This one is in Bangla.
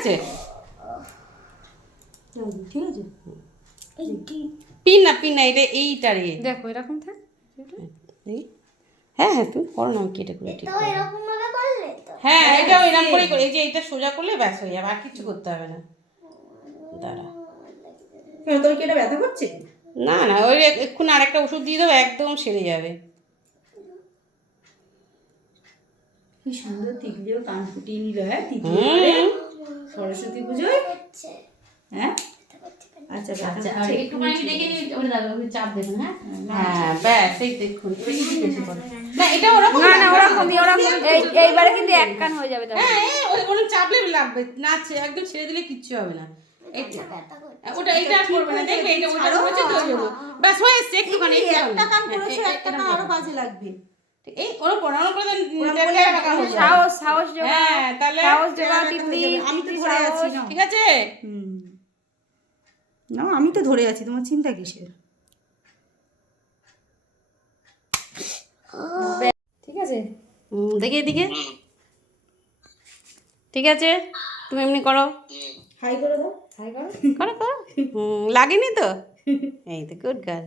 আছে ঠিক আছে পিন না এটা এইটা রে দেখো এরকম থাক। হ্যাঁ হ্যাঁ তুমি করো না কেটে করে ঠিক তো এরকম ভাবে করলে তো হ্যাঁ এটাও এরকম করে এই যে এটা সোজা করলে ব্যাস হয়ে যাবে আর কিছু করতে হবে না দাঁড়া তোর কি এটা ব্যথা করছে? না না ওই এক্ষুনি আরেকটা ওষুধ দিয়ে দেবো একদম সেরে যাবে কি সুন্দর তিতলিও কান ফুটিয়ে নিল। হ্যাঁ হুম সরস্বতী পুজোয়। হচ্ছে হ্যাঁ আচ্ছা আচ্ছা ব্যথা আর করছে। একটুখানি দেখে নিই ওটা দাও চাপ দেবেন হ্যাঁ হ্যাঁ ব্যাস এই দেখুন না এটা ওরকম না না ওরকমই এইবারে কিন্তু এক কান হয়ে যাবে তাহলে। হ্যাঁ ওই ওরকম চাপলে লাগবে না একদম ছেড়ে দিলে কিচ্ছু হবে না এইটা ব্যথা করছে ওটা এইটা আর করবে না দেখবে এটা ওটা হচ্ছে তো হলো ব্যাস হয়ে এসছে একটুখানি একটা কান করেছে, একটা কান আরো বাজে লাগবে। এই ওর পড়ানো করে সাহস জোগাও। হ্যাঁ তাহলে সাহস জোগাও তিতলি। আমি তো ধরে আছি না। ঠিক আছে না আমি তো ধরে আছি, তোমার চিন্তা কিসের? ঠিক আছে দেখি এদিকে ঠিক আছে তুমি এমনি করো হাই করে দাও। হাই করো। করো করো লাগেনি তো এই তো গুড গার্ল